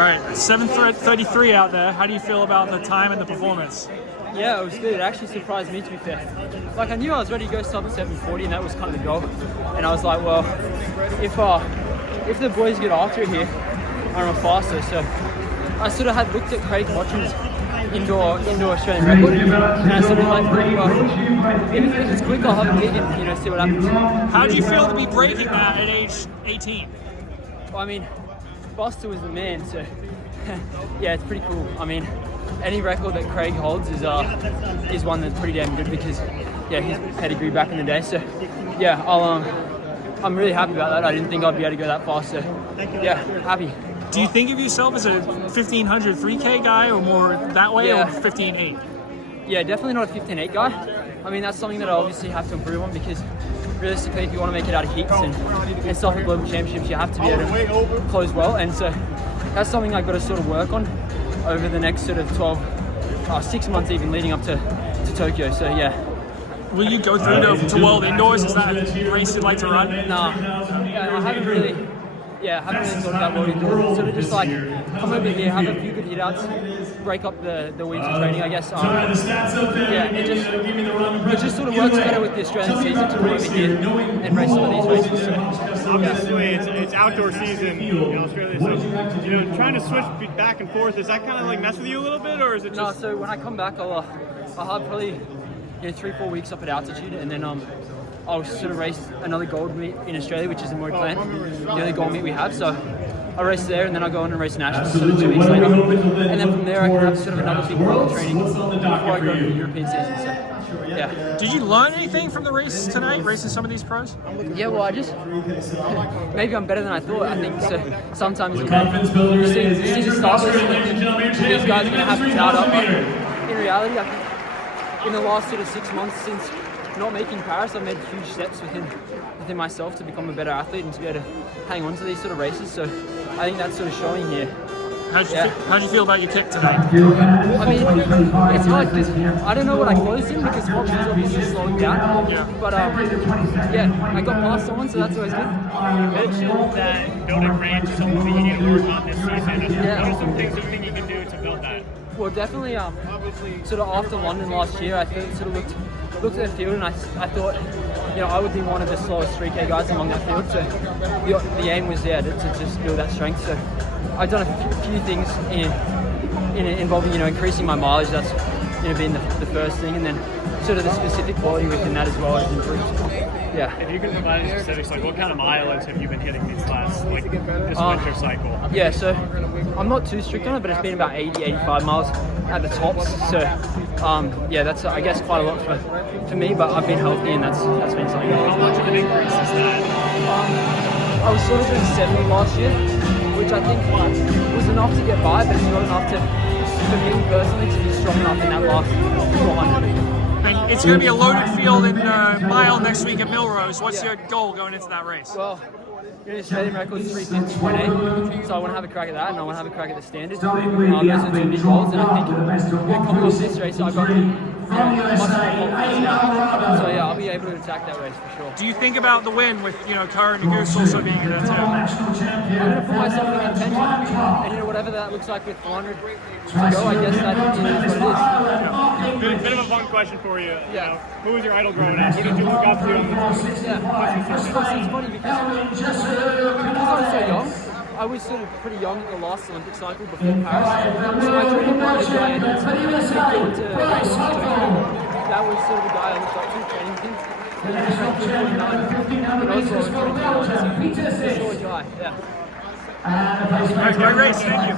right, 7:33 out there. How do you feel about the time and the performance? Yeah, it was good. It actually surprised me, to be fair. Like, I knew I was ready to go sub at 7:40, and that was kind of the goal. And I was like, well, if the boys get after it here, I run faster. So I sort of had looked at Craig Watchman's indoor Australian record, and I sort of like, well, if it's quick, I'll have a kick and see what happens. How do you feel to be breaking that at age 18? Well, I mean, Buster was the man, so yeah, it's pretty cool. I mean, any record that Craig holds is one that's pretty damn good because yeah, his pedigree back in the day. So yeah, I'm really happy about that. I didn't think I'd be able to go that fast. So yeah, happy. Do you think of yourself as a 1500 3K guy or more that way, or 15.8? Yeah, definitely not a 15.8 guy. I mean, that's something that I obviously have to improve on because realistically, if you want to make it out of heats and stuff at global championships, you have to be able to close well. And so that's something I've got to sort of work on over the next sort of 6 months even leading up to Tokyo. So yeah. Will you go through to World Indoors? Is that a race you'd like to run? Nah, I haven't really thought about World Indoors. Sort of just like come over here, have a few good hit outs, break up the weeks of training, I guess. It just sort of works better with the Australian season to come over here and race some of these races. So, obviously, it's outdoor season in Australia, so trying to switch back and forth, is that kind of like mess with you a little bit, or is it just? No, so when I come back, I'll have probably 3-4 weeks up at altitude, and then I'll sort of race another gold meet in Australia, which is in Mori Clan, the only gold meet we have. So I'll race there, and then I'll go on and race nationals sort of 2 weeks later, and then from there I can have sort of another big world training before I go to the European season. So yeah. Did you learn anything from the race tonight, racing some of these pros? Yeah, well, maybe I'm better than I thought. I think so. Sometimes you see the start list and you think these guys are going to have to cloud up. But in reality, I think in the last sort of 6 months since not making Paris, I've made huge steps within myself to become a better athlete and to be able to hang on to these sort of races. So I think that's sort of showing here. How'd you feel about your kick tonight? I mean, it's hard because I don't know what I closed in because Fox was obviously slowing down. Yeah. But yeah, I got past someone, so that's always good. You mentioned that building range is something that you need to work on this season. Yeah. What are some things you think you can do to build that? Well, definitely. Sort of after London last year, I think sort of looked at the field and I thought, I would be one of the slowest 3K guys among that field. So the aim was to just build that strength. So I've done a few things involving increasing my mileage. That's been the first thing, and then sort of the specific quality within that as well has improved. Yeah. If you can provide any specifics, like what kind of mileage have you been hitting these last this winter cycle? Yeah, so I'm not too strict on it, but it's been about 80-85 miles at the tops. So yeah, that's I guess quite a lot for me, but I've been healthy and that's been something. How much of an increase is that? I was sort of doing 70 last year, which I think was enough to get by, but it's not enough for me personally to be strong enough in that last 400. And it's going to be a loaded field in Mile next week at Milrose. What's your goal going into that race? Well, the Australian record is 350.8, so I want to have a crack at that, and I want to have a crack at the standard. Those are two big goals, and I think coming off this race, I've got much more confidence now. So yeah, I'll be able to attack that race for sure. Do you think about the win with Kerr and Goose also being in there too? I'm going to put myself in contention, and whatever that looks like with 400 to go, I guess that is what it is. Bit of a fun question for you. Yeah. Who was your idol growing up? Who did you look up to? Yeah. It's funny because I was so young. I was sort of pretty young at the last Olympic cycle before Paris. So I trained by the guy and to race that was sort of the guy I looked up to training him. And he was 49. But also I was training him. So a guy, yeah. Great race, thank you.